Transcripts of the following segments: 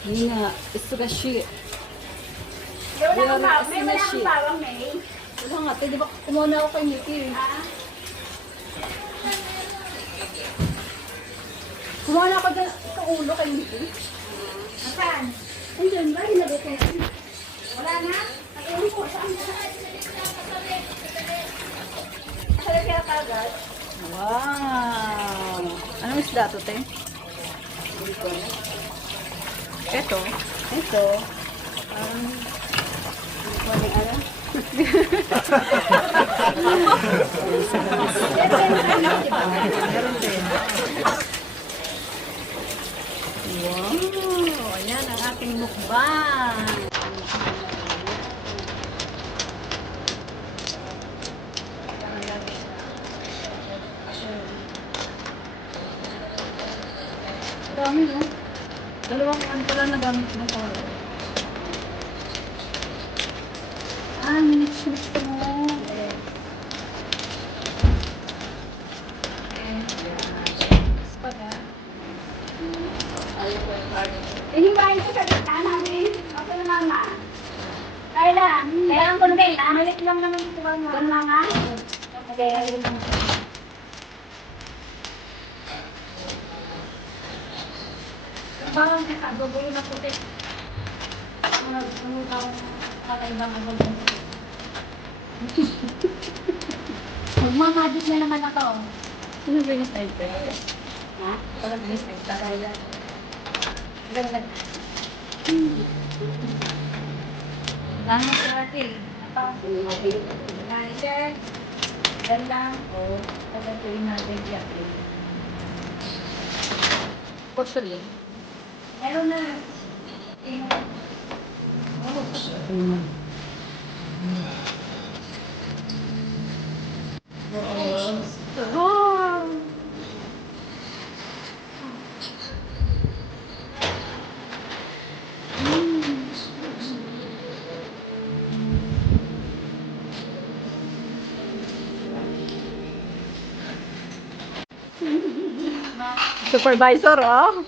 Hindi nga, sugashi. May wala akong bawang, May. Wala nga, di ba kumuha na ako kay Nikki? Kumuha na ako dyan sa ulo kay Nikki. Nasaan? Andiyan ba? Hinagay ko. Wala na? Nag-uwi ko. Saan? Masarap kaya kagad. Wow! Anong isda to, te? Ito. Ito. Ano? Meron din. Wow! Ayan ang ating mukbang. Dami, no? Dalawang ano pala na gamit mo ko. Minix mo. Espada. Hiniwain ko sa gitna namin. Ako na mama. Kaya ang kunti na. Malik lang naman ito ba mga? Mga? Okay, ayun lang. Parang kakagugulo na puti. Nangutang kakaibang agad. Magmamadit na naman ako. Ano ba yung style ko? Ha? Parang yung style ko. Ganda. Dami sa atin. Manager. Ganda. Oo. Tatatuin natin yan. Porcelain. Meron na. Wow! Supervisor, oh.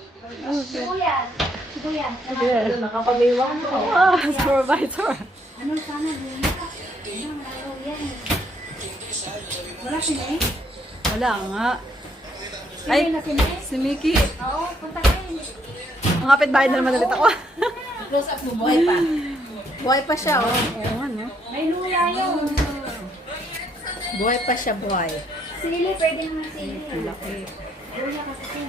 Sibuyas. Sibuyas. Yes. Nakakabiwang ko. Ah, supervisor. Ano sana din? Ano, lalo yan. Wala sinay? Wala nga. Ay, na sinay? Si Mickey. Oo, punta kayo. Ang kapitbahay na naman ulit ako. Close up mo, buhay pa. Buhay pa siya, oh. Oo nga, no? May luya yun. Buhay pa siya, buhay. Sili, pwede naman sili. Ang laki. Luya kasi sin.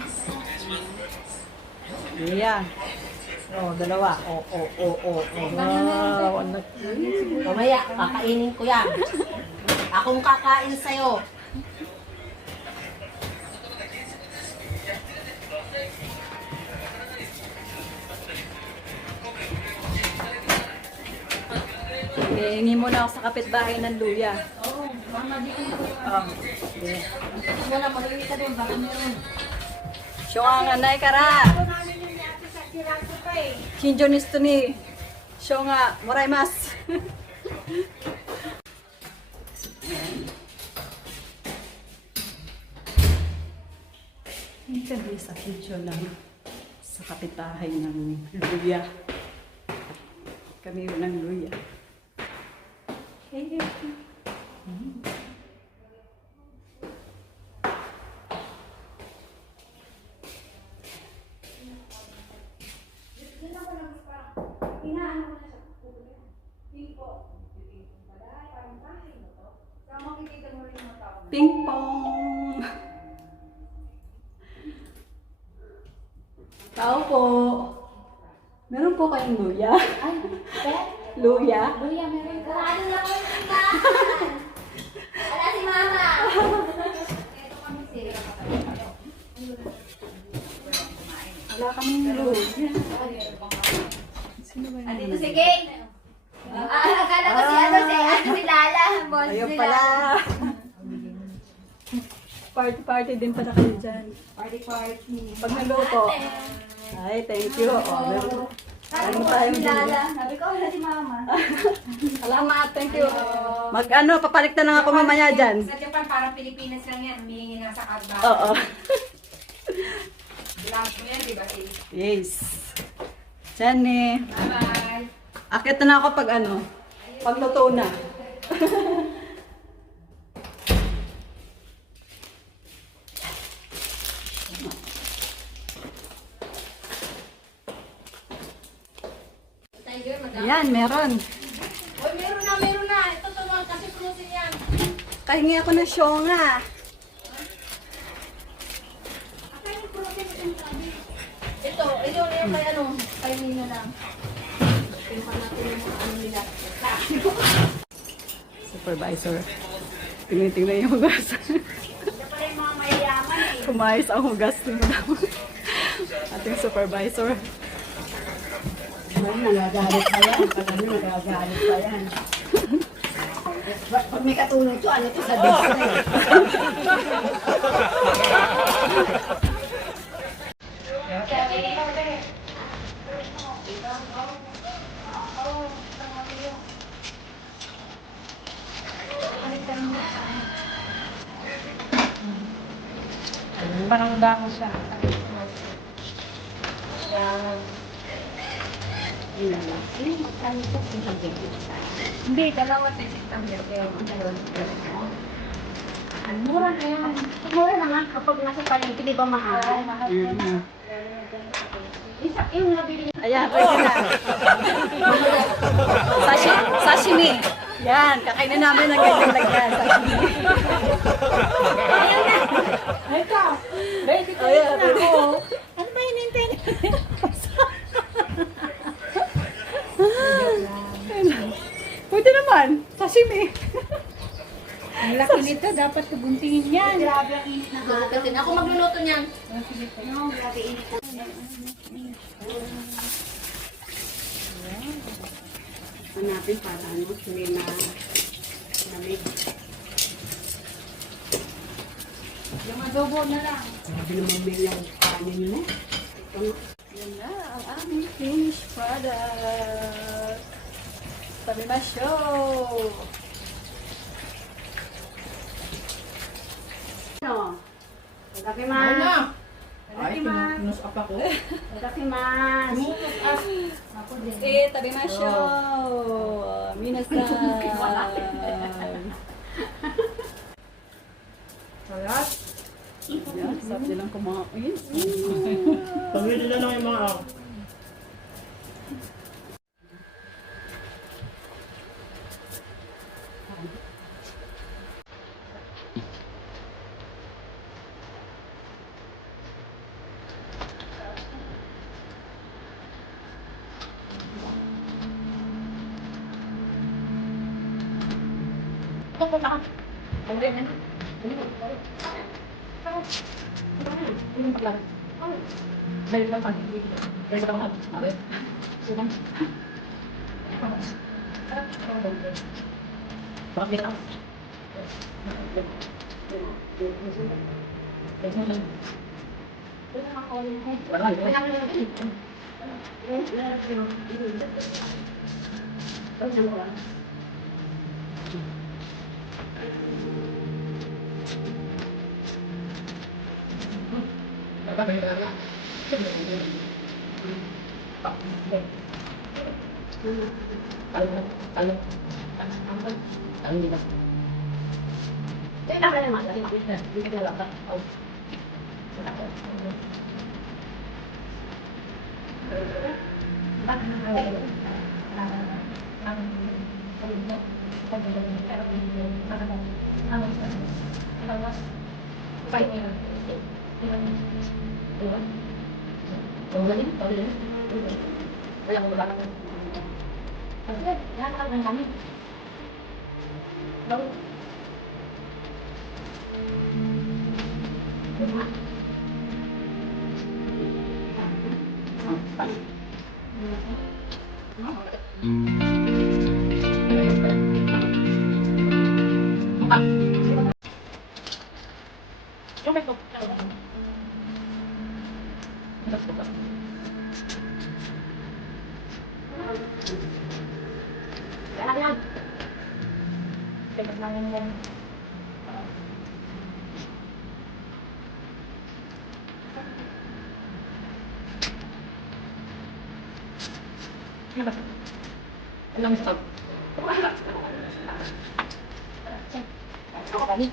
Yan. Oh, dalawa. Oh. Wow, ang laki. Mamaya, kakainin ko yan. Akong kakain sa'yo. Hingi muna ako sa kapitbahay ng luya. Oo, mama di ko. Yeah. Wala, maluwi ka doon. Baka meron. Siya ang anay kara. Ako namin yung yate sa kiraso pa eh. Kinjo nisto ni. Siya nga, moraimas. Hindi kami sa kinjo lang sa kapitbahay ng luya. Kami ng luya. Hey. Inaano ko na siya. Pipo. Parang bahay mo to. Saan makikita mo rin yung tao? Ping pong! Tao po! Meron po kayong luya? Ay, Ben? Luya? Luya, meron ka. Ano na ko yung tindahan? Wala si Mama. Ito kami sila. Wala kaming luya. Sino ba yun? Andito si Kate. Akala ko si Lala. Boss Ayun ni pala. Lala. Party din pala kayo dyan. Party. Pag naluto. Ay, thank you. Oh, Sabi ko tayong si Lala. Sabi ko, wala si Mama. salamat, thank you. Papalikta na nga ako mamaya dyan. Sa Japan, parang Pilipinas lang yan. Humihingi na sa karba. Oo. Vlog mo yan, di ba? Yes. Jenny. Bye-bye. Akit na ako pag ano, pag luto na. Tiger, Ayan, meron. Uy, meron na, meron na. Ito tuwag kasi prusin yan. Kahingi ako ng syonga. Ito, ayun, yung kay ano, kay Nina lang. Tingnan natin yung mga ano nila. Supervisor. Tingnan yung hugas. Kumayos ang hugas ng ating supervisor. Nagagalit pa yan. Pag nagagalit pa yan. Pag may katulong to, ano to sa business? Parang dahon siya. Hindi, dalawa tayo sistang Mura na yan. Mura na nga kapag nasa palengke, di ba mahal? Yung nabili Ayan, ready na. Sashimi. Yan, kakainin namin ng ganyan lagyan. Sashimi. Ito, ready to Ayan, eat na. ready. Ano ba hinintay niya? Pwede naman, sashimi. Ang laki nito, dapat tuguntingin yan. grabe ang init na Gulutin. Ako magluluto niyan. no, grabe init na. Hanapin para ano, hindi na lamig. Yung adobo na lang. Grabe naman may yung kanin mo. Yan na ang aming finished product. Sabi na show. Ano? Tadakimasu. Tadakimasu. up ako. Tadakimasu. Tabi na show. Minasan. Salat. Yan, sarap nilang kumain. Pamili na lang yung mga ako. Ano ang stop? Ako kami.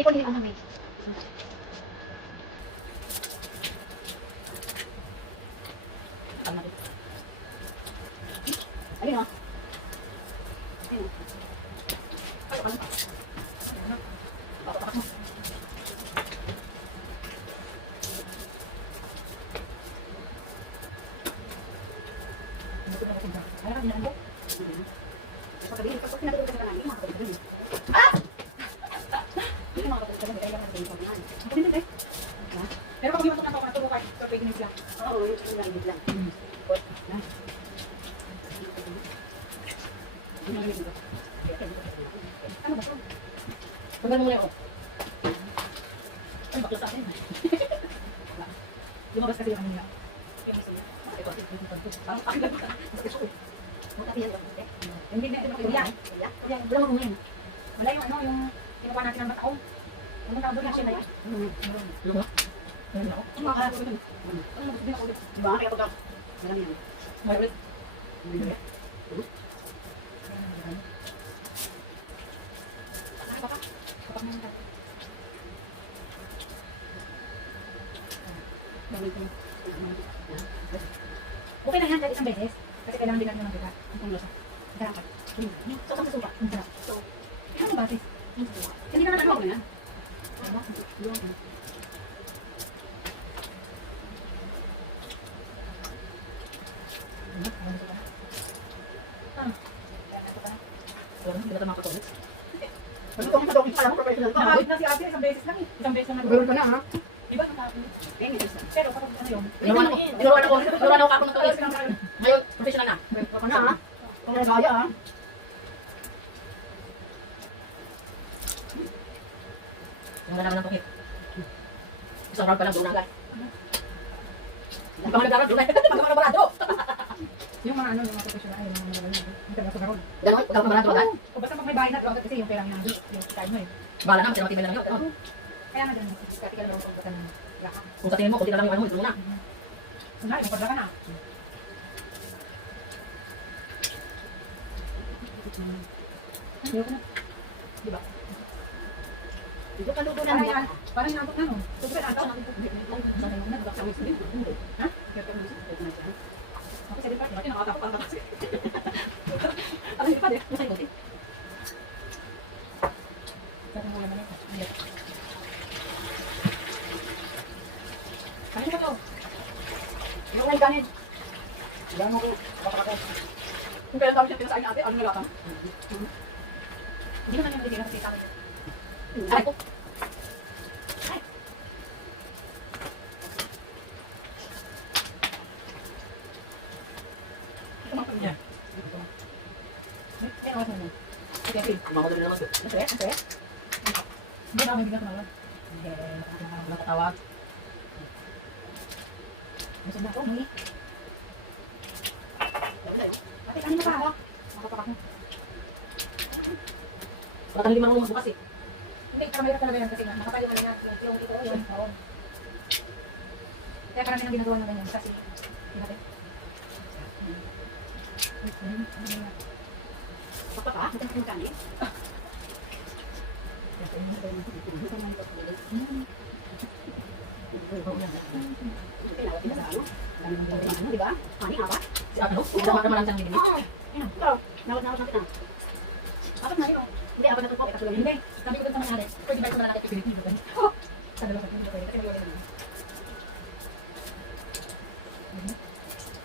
Ipon din ang kami. Ayun o. Ayun o. Pero kung yung matukan ako natulog kahit 30 minutes lang. Oo, yung lang lang. Ano ba ito? Tagal mo ngayon. Ay, bakla sa akin. Lumabas kasi yung ano nila. Parang akin lang. Hindi na ito kuya. Wala mo ngayon. Wala yung ano, yung kinuha natin ng batao. Pumunta doon na siya na yan. Luma? Ngayon ako. Diba? Kaya pagka... Walang yan. May ulit. Okay na yan kahit isang beses. Kasi kailangan din natin ng bigat. Sarap ka. So, kasi suka. Ang sarap. Ano ba sis? Hindi naman ano na yan. Hindi na tama ko to. Nakawit na si ate isang beses lang eh. Isang beses lang Meron ka na, ha? Diba? Pero kapag ano yun. Niluwan ako ako ng tulis. Ngayon, professional na. Meron ka na, ha? Kung nagaya, ha? Wala naman ng pangit. Isang round pa lang, durang lang. Hindi pa nga nagdarang, durang lang. Pagkaman ng barado. Yung mga ano, yung mga professional, yung mga nagaling. Yung talaga sa karoon. Ganon, pagkaman ng barado agad. O basta pag may bahay na agad kasi yung pera niya, yung time mo eh. Bahala na, kasi matibay na lang yun. Kaya nga ganun. Kaya ka lang ako ng laka. Kung sa tingin mo, kung lang yung ano mo, ito muna. Kunwari, magpadla ka na. Ayoko na. Diba? Dito ka luto Parang lang. yan. Parang inantok na no. Super antok. Ha? Okay, sabi pa. Bakit nakakapag ang batas? Ano yung pa din? Nasa yung konti. Sabi mo naman ito. Ayan. Kanin ka to. Yung ngayon kanin. Yan mo ko. Baka ako. Kung kailan kami siya pinasain ate, ano nila ka? Hindi naman yung nagiging kasi sa akin. Ay, ko. May awas mo na. Sige, sige. Mamadali naman. Masaya? Masaya? Hindi na, may bigyan ko na lang. Nakatawag. Masaya na ako, may. Ate, kanin ka pa. Makapapak mo. Wala kang limang bukas eh. Hindi, pero mahirap talaga yan kasi nga, makapal yung ano yan, yung ito, yun. Oo. Kaya karami nang ginagawa ng ganyan kasi, hindi natin. Baka ka? Ito yung kanin. Di ba? Ani nga ba? Oo. Ito. Nawat na kita. Apat na yun. Hindi, apat na ito po. Hindi. Sabi ko dun sa mga pwede ba ito na natin ipinipin? Sa dalawa sa pwede. Kasi wala na.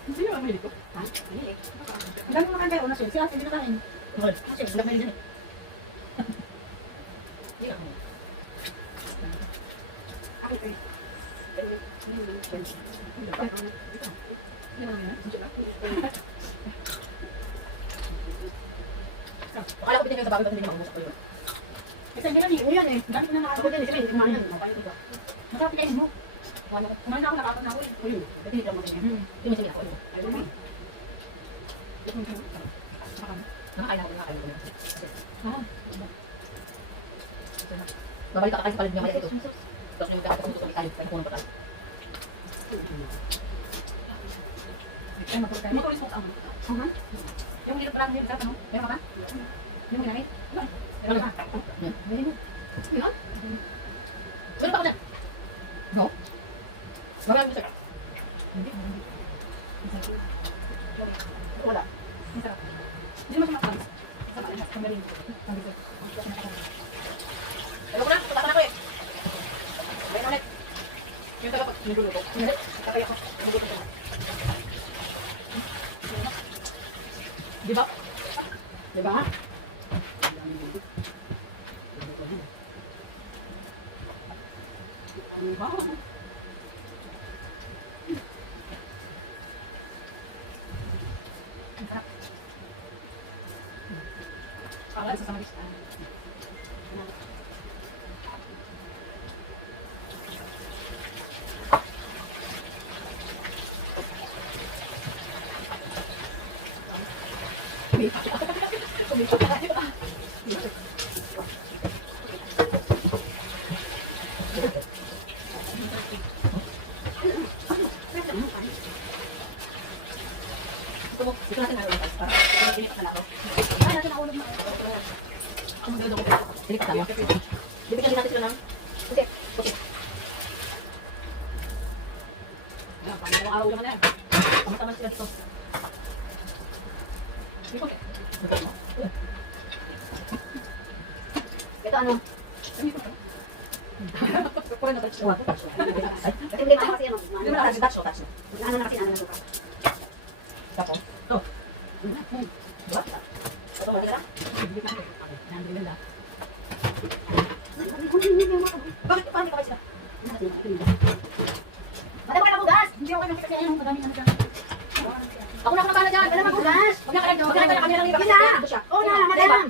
Hindi yung amili ko. Ha? Ani eh. Ang dami mga kayo, nasa siya, hindi na kain. Kasi, wala na rin. Ako eh. Akala ko pinigay sa bagay kasi hindi na makumusap ko yun. Kasi hindi na ni uyan eh. Dami na Ako nakakot din, din. kasi hindi kumain yan. Masarap pikain mo. Kumain na ako, nakakot na ako eh. Ayun. Kasi hindi mo din. Hindi mo siya ako. Ayun. Nakakain ako, nakakain ko na. Babalik ka kasi palit niya kaya ito. Tapos yung kakata kong tutuloy tayo, kaya kulang pa tayo. Ay, magpapagay. Matulis mo ka ang yung hirap pala, hirap ano? Meron ka ba? Yung ginamit? Meron ka? Meron mo. Meron? Meron pa ako dyan? No? Marami mo sa'yo? Hindi. Wala. Masarap. Hindi naman siya makalis. Masarap na. Kambalin. Alam ko na, punta ka na ko eh. Bayan ulit. Yung taga pag niluluto. Kapay ako. Nagutom ka na. Di ba? Di ba? Di ba? Wala, isa sa mga lista. Dito natin naroon para pinipat na ako. Ay, natin naulog na. Ang magdado ko. Pinipat na mo. Bibigyan din natin sila ng puti. Puti. Ayan, pang araw naman yan. Pamataman sila dito. Dito. Ito ano? Kukuha na touch. Touch. Kasi hindi pa kasi ano. Hindi mo na kasi touch o touch. Ano na kasi ano na ito. Tapos. Ito. Diba? Ito mo na. Nandun lang. Bakit? Paano ka ba sila? Madam ka na bugas! Hindi ako nakita kasi ayun. Madami na dyan. Ako na nakabala dyan. Madam ka bugas! Huwag na kayo. Huwag na kayo. Kami lang yung Isa! Oo na, madam!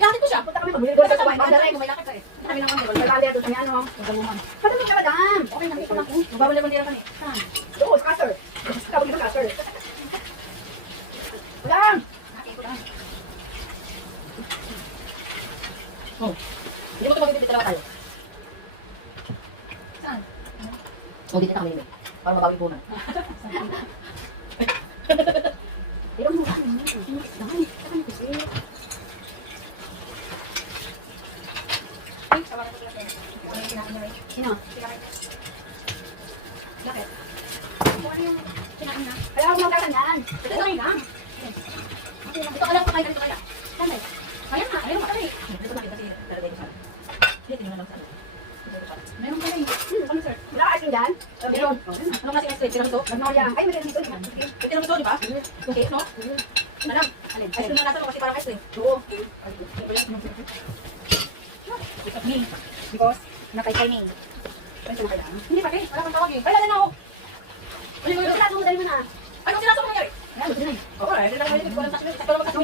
Yakit ko siya. Punta kami magbili Doon doon sa sa sabay. kuwan. Kami may lakit ka eh. Kami lang kami. Magkali doon sa may ano. Magaluman. Madam ka madam! Okay, nakita lang po. Magbabalik mo nila kami. Saan? Doon, sa cutter. Tawag dito cutter. Madam! Nakita ko lang. Oh. Hindi mo ito magbibit dalawa tayo. Saan? Oh, dito kami nila. Para mabawi po na. Pero mo ano mo? Dami. Dami kasi. Ay, tawagan ko sila sa'yo. Kung ano yung kinain niya, eh. Sino? Bakit? Kung ano yung kinain na. Kaya ako magkakan yan. Ito lang lang. Ito ka lang kung kaya kaya. Saan eh? Kaya nga, ayun ka rin. Ito lang kasi lalagay ko sa ano. Hindi, tingnan lang sa ano. Meron ka rin. Ano sir? Wala ka ice cream dyan? Meron. Ano kasi ice cream? Tiramisu? Magnolia. Ay, may dito. Yung tiramisu, di ba? Yung cake, no? Alam, ice cream na nasa mo kasi parang ice cream. Oo. Because, Nakay me. Ay, sino kaya? hindi pa rin. Wala kang tawag eh. Kailan na ako? Ano yung Sila mo dali mo na. Anong sinasabi mo nangyari? Ayan, gusto na eh. Oo, hindi lang naman ko lang touch. Ito lang touch.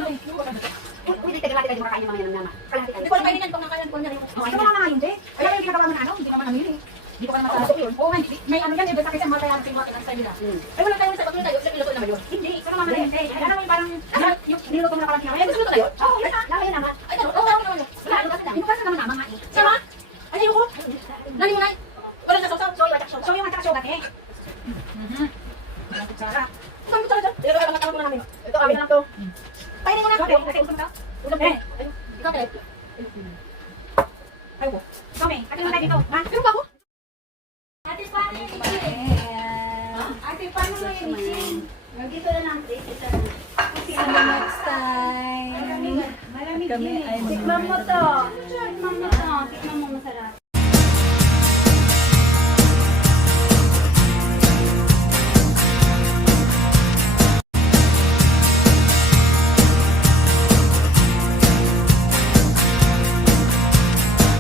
Uy, dito kalahati kayo makakain ng mga yan ng mama. Kalahati kayo. Hindi ko alam kainin yan kung nakain ko niya. Ito mga mga hindi. Kaya yung ginagawa mo na ano, hindi ka man namili. Hindi ko pa naman sa yun. Oo, hindi. May ano yan, iba sa kasi malaya ang tingwa ng tayo nila. Ay, wala tayo sa pagluto tayo, sa piloto naman yun. Hindi, ito mga mga hindi. Ano yung parang Yung niluto mo na parang kinawa. Ay, gusto mo tayo? Oo, yun na. Nakaya naman. Ay, ano? Oo, ano naman yun. Wala, ano kasi lang. Inugasan naman naman nga eh. Sama? Ay, ayoko. Nani mo na eh. Wala sa sausaw. Soy, watak soy. Soy yung watak soy dati. Walang kutsara. Saan kutsara dyan? Ito lang nakakaroon mo namin. Ito kami lang to. Painin mo na. Okay, kasi usap ka. Ulam eh. Ikaw kaya. tayo dito. Ha? Pero ba ako? Ate, paano yung isin? Ate, paano mo yung isin? Nandito na lang, please. Ito na. See you next time. Malamig Kami din eh. ay Tikman mo to.